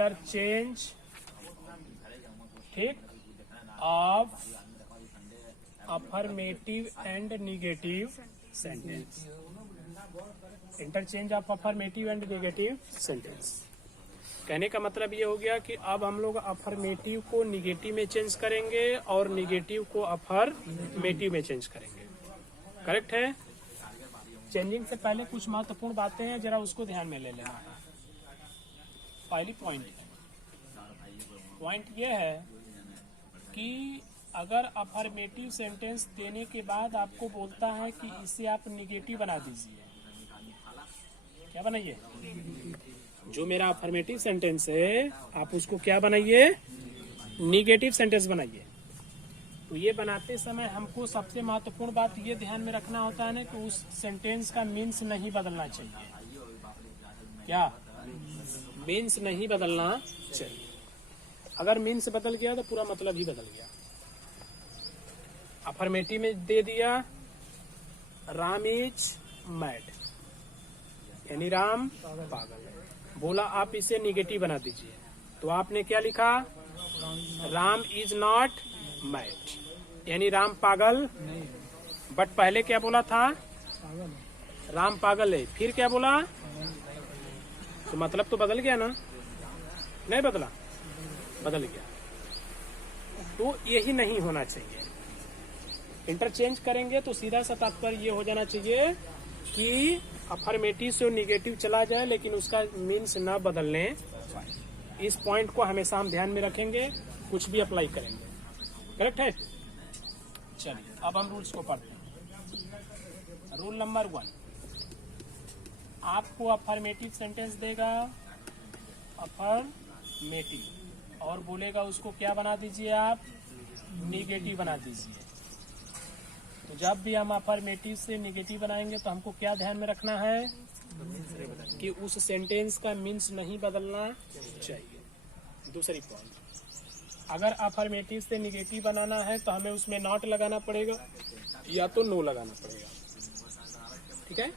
Interchange, ठीक, of affirmative and negative sentence. Interchange of affirmative and negative sentence कहने का मतलब ये हो गया कि अब हम लोग अफर्मेटिव को निगेटिव में चेंज करेंगे और निगेटिव को अफर्मेटिव में चेंज करेंगे। करेक्ट है। चेंजिंग से पहले कुछ महत्वपूर्ण बातें हैं, जरा उसको ध्यान में ले लेना है। पहली पॉइंट ये है कि अगर अफर्मेटिव सेंटेंस देने के बाद आपको बोलता है कि इसे आप निगेटिव बना दीजिए, क्या बनाइए? जो मेरा अफर्मेटिव सेंटेंस है आप उसको क्या बनाइए? निगेटिव सेंटेंस बनाइए। तो ये बनाते समय हमको सबसे महत्वपूर्ण बात ये ध्यान में रखना होता है ना कि उस सेंटेंस का मीन्स नहीं बदलना चाहिए। क्या मीन्स नहीं बदलना चाहिए? अगर मीन्स बदल गया तो पूरा मतलब ही बदल गया। अफर्मेटिव में दे दिया राम इज मैड, यानी राम पागल है। बोला आप इसे निगेटिव बना दीजिए, तो आपने क्या लिखा? राम इज नॉट मैड, यानी राम पागल नहीं। बट पहले क्या बोला था? राम पागल है। फिर क्या बोला? तो मतलब तो बदल गया ना? नहीं बदला? बदल गया। तो यही नहीं होना चाहिए। इंटरचेंज करेंगे तो सीधा सा तात्पर्य ये हो जाना चाहिए कि अफर्मेटिव से निगेटिव चला जाए लेकिन उसका मीन्स न बदलने पाए। इस पॉइंट को हमेशा हम ध्यान में रखेंगे, कुछ भी अप्लाई करेंगे। करेक्ट है। चलिए अब हम रूल्स को पढ़ते हैं। रूल नंबर 1, आपको अफर्मेटिव सेंटेंस देगा, अफर्मेटिव, और बोलेगा उसको क्या बना दीजिए आप? निगेटिव बना दीजिए। तो जब भी हम अफर्मेटिव से निगेटिव बनाएंगे तो हमको क्या ध्यान में रखना है कि उस सेंटेंस का मीन्स नहीं बदलना चाहिए। दूसरी पॉइंट, अगर अफर्मेटिव से निगेटिव बनाना है तो हमें उसमें नॉट लगाना पड़ेगा या तो नो लगाना पड़ेगा। ठीक है।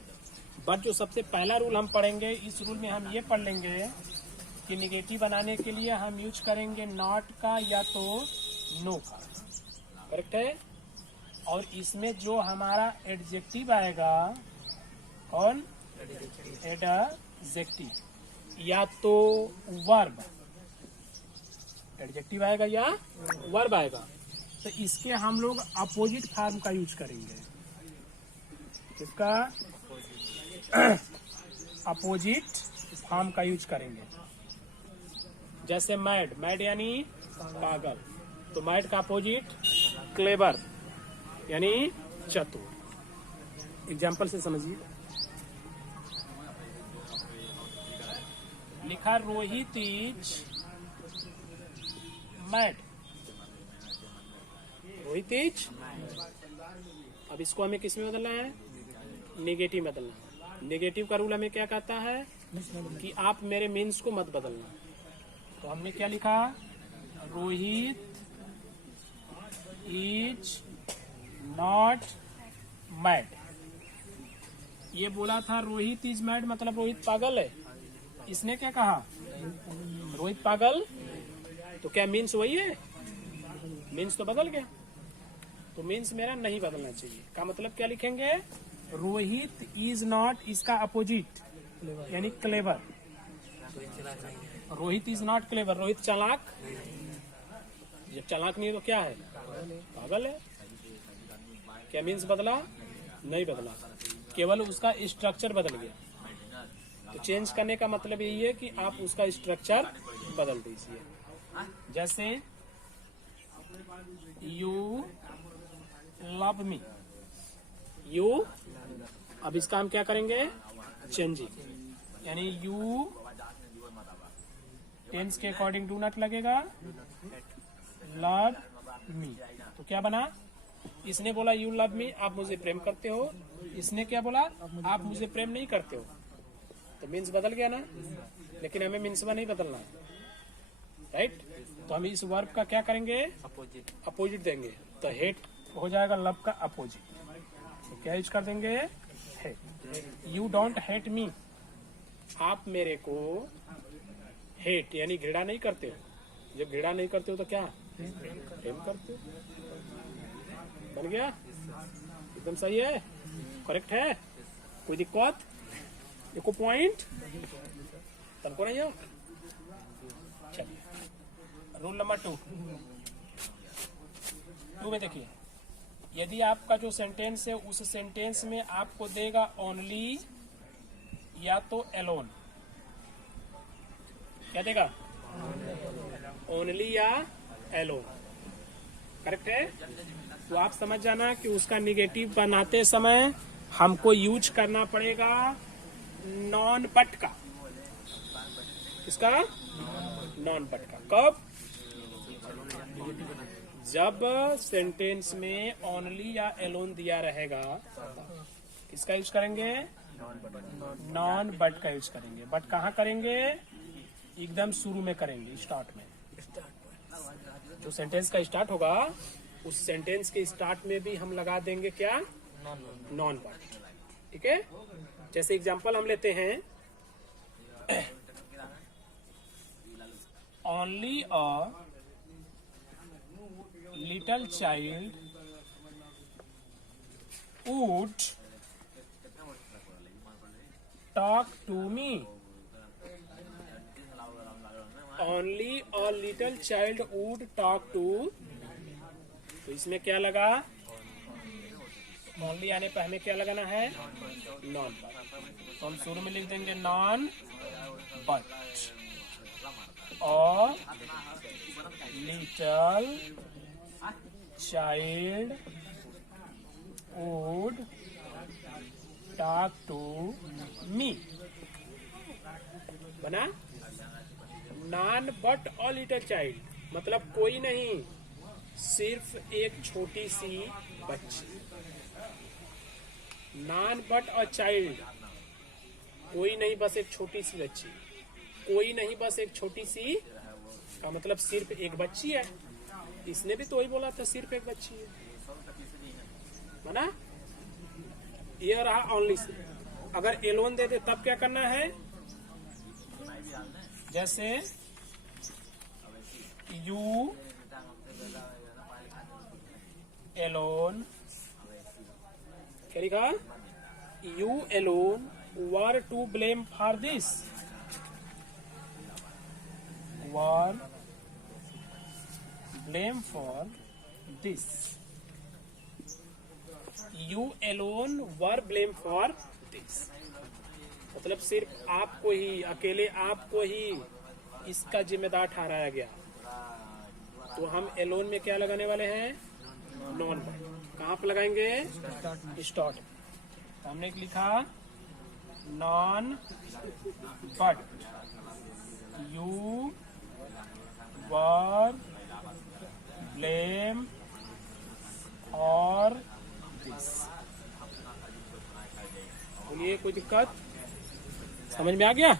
बट जो सबसे पहला रूल हम पढ़ेंगे, इस रूल में हम ये पढ़ लेंगे कि निगेटिव बनाने के लिए हम यूज करेंगे नॉट का या तो नो का। करेक्ट है। और इसमें जो हमारा एडजेक्टिव आएगा, कौन? एडजेक्टिव या तो वर्ब। एडजेक्टिव आएगा या वर्ब आएगा, तो इसके हम लोग अपोजिट फॉर्म का यूज करेंगे। इसका अपोजिट फॉर्म का यूज करेंगे। जैसे मैड, मैड यानी पागल, तो मैड का अपोजिट क्लेवर यानी चतुर। एग्जाम्पल से समझिए। लिखा Rohit is mad. Rohit is, अब इसको हमें किस में बदलना है? नेगेटिव में बदलना है। नेगेटिव का रूल हमें क्या कहता है कि आप मेरे मीन्स को मत बदलना। तो हमने क्या लिखा? Rohit is not mad. ये बोला था रोहित इज मैड, मतलब रोहित पागल है। इसने क्या कहा? रोहित पागल। तो क्या मीन्स वही है? मीन्स तो बदल गया। तो मीन्स मेरा नहीं बदलना चाहिए। का मतलब क्या लिखेंगे? रोहित इज नॉट, इसका अपोजिट यानी clever. Rohit is not clever. Rohit चालाक, जब चालाक नहीं है तो क्या है? पागल है। क्या मीन्स बदला? नहीं बदला, केवल उसका स्ट्रक्चर बदल गया। तो चेंज करने का मतलब यही है कि आप उसका स्ट्रक्चर बदल दीजिए। जैसे यू लव मी, यू, अब इसका हम क्या करेंगे? चेंजिंग, यानी यू टेंस के अकॉर्डिंग डू नॉट लगेगा, लव मी। तो क्या बना? इसने बोला यू लव मी, आप मुझे प्रेम करते हो। इसने क्या बोला? आप मुझे प्रेम नहीं करते हो। तो मीन्स बदल गया ना, लेकिन हमें मीन्स में नहीं बदलना, राइट। तो हम इस वर्ब का क्या करेंगे? अपोजिट देंगे। तो हेट हो जाएगा लव का अपोजिट। तो क्या यूज कर देंगे? Hate. You don't hate me, आप मेरे को हेट यानी घृणा नहीं करते हो, जब घृणा नहीं करते हो तो क्या प्रेम करते हो। बन गया, एकदम सही है, करेक्ट है, कोई दिक्कत देखो पॉइंट तनको नहीं हो। चलिए रूल नंबर 2 में देखिए, यदि आपका जो सेंटेंस है उस सेंटेंस में आपको देगा ओनली या तो एलोन, क्या देगा ओनली या एलोन, करेक्ट है। तो आप समझ जाना कि उसका निगेटिव बनाते समय हमको यूज करना पड़ेगा नॉन बट का। किसका? नॉन बट का। कब? जब सेंटेंस में ओनली या एलोन दिया रहेगा, किसका यूज करेंगे? नॉन बट का यूज करेंगे। बट कहाँ करेंगे? एकदम शुरू में करेंगे, स्टार्ट में। जो सेंटेंस का स्टार्ट होगा उस सेंटेंस के स्टार्ट में भी हम लगा देंगे क्या? None but. ठीक है, जैसे एग्जांपल हम लेते हैं, only a little child would talk to me. Only a little child would talk to, तो इसमें क्या लगा? ओनली आने पर हमें क्या लगाना है? None but. तो हम शुरू में लिख देंगे नॉन बट। और little child would talk to me. बना? None but a little child मतलब कोई नहीं, सिर्फ एक छोटी सी बच्ची। नॉन बट अ चाइल्ड, कोई नहीं बस एक छोटी सी बच्ची। कोई नहीं बस एक छोटी सी का मतलब सिर्फ एक बच्ची है। इसने भी तो वही बोला था, सिर्फ एक बच्ची है, है ना? ये रहा ओनली से। अगर एलोन दे दे तब क्या करना है? जैसे यू एलोन, क्या लिखा? You alone were to blame for this, were blame for this. You alone were blame for this मतलब सिर्फ आपको ही, अकेले आपको ही इसका जिम्मेदार ठहराया गया। तो हम एलोन में क्या लगाने वाले हैं? Non but. कहाँ पर लगाएंगे? स्टार्ट। हमने लिखा non but you were blame और दिस। बोलिए कोई दिक्कत? समझ में आ गया?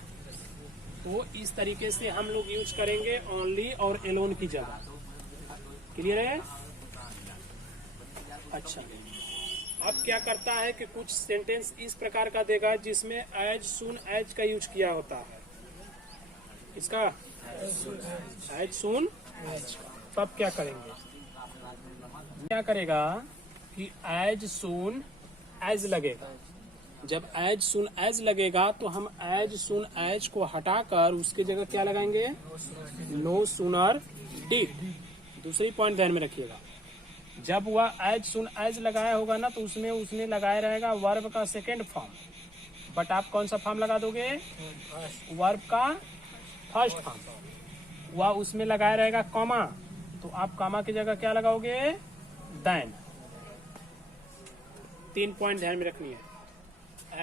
तो इस तरीके से हम लोग यूज करेंगे ओनली और एलोन की जगह। क्लियर है? अच्छा, अब क्या करता है कि कुछ सेंटेंस इस प्रकार का देगा जिसमें एज सून एज का यूज किया होता है। इसका एज सून एज का। तब क्या करेंगे? क्या करेगा कि एज सून एज लगेगा। जब एज सून एज लगेगा तो हम एज सून एज को हटाकर उसकी जगह क्या लगाएंगे? No sooner did. दूसरी पॉइंट ध्यान में रखिएगा, जब वह एज सून एज लगाया होगा ना तो उसमें उसने लगाया रहेगा वर्ब का सेकेंड फॉर्म। बट आप कौन सा फॉर्म लगा दोगे? वर्ब का फर्स्ट फॉर्म। वह उसमें लगाया रहेगा कॉमा, तो आप कॉमा की जगह क्या लगाओगे? देन। 3 पॉइंट ध्यान में रखनी है।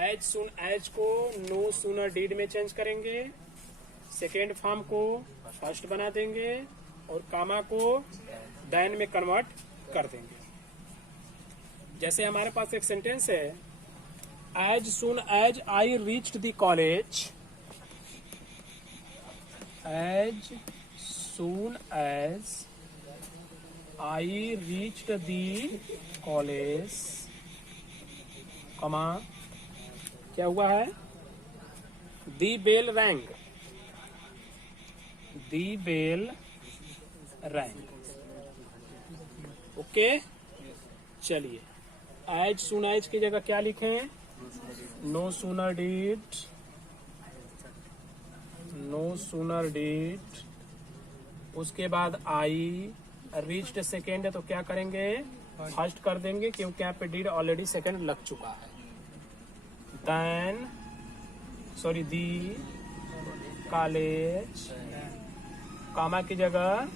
एज सून एज को नो सूनर डिड में चेंज करेंगे, सेकेंड फॉर्म को फर्स्ट बना देंगे और कामा को देन में कन्वर्ट कर देंगे। जैसे हमारे पास एक सेंटेंस है, as soon as I reached the college, as soon as I reached the college, comma क्या हुआ है? The bell rang. The bell rang. Okay, चलिए एज सुन एज की जगह क्या लिखें? नो सूनर डिड, उसके बाद आई रीच्ड सेकेंड है तो क्या करेंगे? फर्स्ट कर देंगे क्योंकि यहाँ पे डिड ऑलरेडी सेकेंड लग चुका है। देन सॉरी दी कॉलेज, कामा की जगह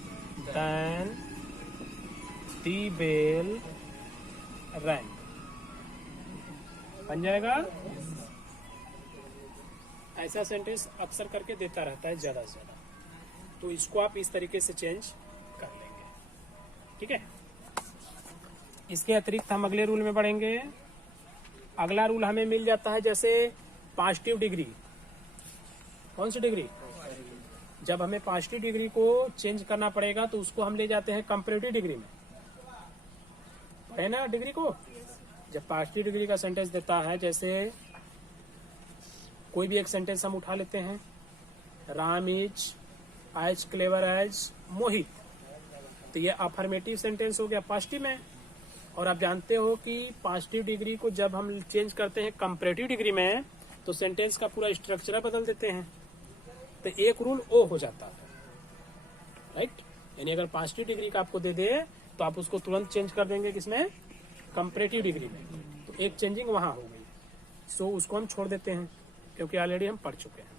देन दी बेल रैंग बन जाएगा। ऐसा सेंटेंस अक्सर करके देता रहता है ज्यादा से ज्यादा, तो इसको आप इस तरीके से चेंज कर लेंगे। ठीक है, इसके अतिरिक्त हम अगले रूल में बढ़ेंगे। अगला रूल हमें मिल जाता है जैसे पॉजिटिव डिग्री। कौन सी डिग्री? जब हमें पॉजिटिव डिग्री को चेंज करना पड़ेगा तो उसको हम ले जाते हैं कंपैरेटिव डिग्री में, है ना? डिग्री को जब पॉजिटिव डिग्री का सेंटेंस देता है, जैसे कोई भी एक सेंटेंस हम उठा लेते हैं, Ram is as clever as Mohit, तो ये अफर्मेटिव सेंटेंस हो गया पॉजिटिव में। और आप जानते हो कि पॉजिटिव डिग्री को जब हम चेंज करते हैं कंपैरेटिव डिग्री में तो सेंटेंस का पूरा स्ट्रक्चर बदल देते हैं, तो एक रूल ओ हो जाता है, राइट? यानी अगर पॉजिटिव डिग्री का आपको दे दे तो आप उसको तुरंत चेंज कर देंगे किसमें? कंपैरेटिव डिग्री में, तो एक चेंजिंग वहां हो गई, सो उसको हम छोड़ देते हैं क्योंकि ऑलरेडी हम पढ़ चुके हैं।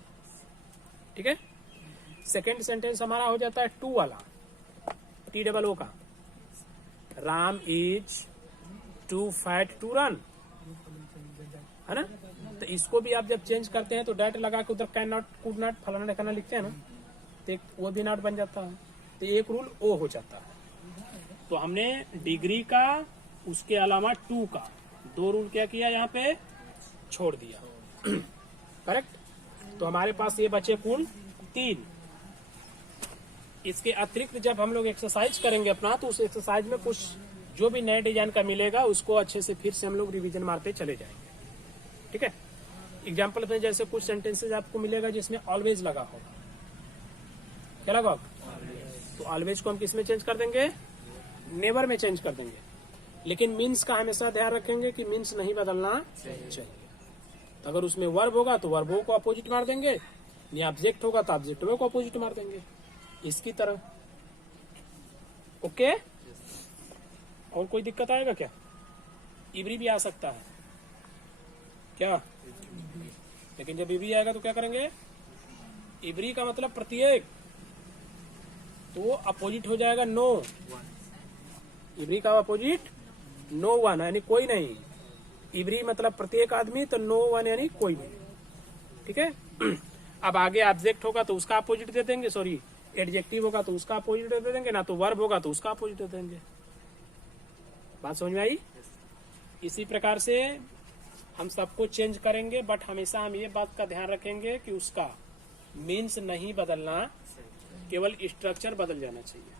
ठीक है, सेकेंड सेंटेंस हमारा हो जाता है टू वाला, TOO का, Ram is too fat to run, है ना? तो इसको भी आप जब चेंज करते हैं तो डैट लगा के उधर कैन नॉट, कुड नॉट, फलाना ढकाना लिखते हैं ना, तो वो भी नॉट बन जाता है, तो एक रूल ओ हो जाता है। तो हमने डिग्री का उसके अलावा टू का दो रूल क्या किया? यहाँ पे छोड़ दिया। करेक्ट? तो हमारे पास ये बचे कुल 3। इसके अतिरिक्त जब हम लोग एक्सरसाइज करेंगे अपना, तो उस एक्सरसाइज में कुछ जो भी नए डिजाइन का मिलेगा उसको अच्छे से फिर से हम लोग रिवीजन मारते चले जाएंगे। ठीक है, एग्जाम्पल में जैसे कुछ सेंटेंसेज आपको मिलेगा जिसमें ऑलवेज लगा होगा, क्या लगा? तो ऑलवेज को हम किस में चेंज कर देंगे? नेवर में चेंज कर देंगे, लेकिन मीन्स का हमेशा ध्यान रखेंगे कि मीन्स नहीं बदलना चाहिए। तो अगर उसमें वर्ब होगा तो वर्बों को अपोजिट मार देंगे, या ऑब्जेक्ट होगा तो ऑब्जेक्टिव को अपोजिट मार देंगे, इसकी तरह। ओके, और कोई दिक्कत आएगा क्या? इबरी भी आ सकता है क्या? लेकिन जब इबरी आएगा तो क्या करेंगे? इबरी का मतलब प्रत्येक, तो अपोजिट हो जाएगा नो। इबरी का अपोजिट नो वन, यानी कोई नहीं। इबरी मतलब प्रत्येक आदमी, तो नो वन यानी कोई नहीं। ठीक है, अब आगे ऑब्जेक्ट होगा तो उसका अपोजिट दे देंगे, सॉरी एडजेक्टिव होगा तो उसका अपोजिट दे देंगे, ना तो वर्ब होगा तो उसका अपोजिट दे देंगे। बात समझ में आई? इसी प्रकार से हम सबको चेंज करेंगे, बट हमेशा हम ये बात का ध्यान रखेंगे कि उसका मीन्स नहीं बदलना, केवल स्ट्रक्चर बदल जाना चाहिए।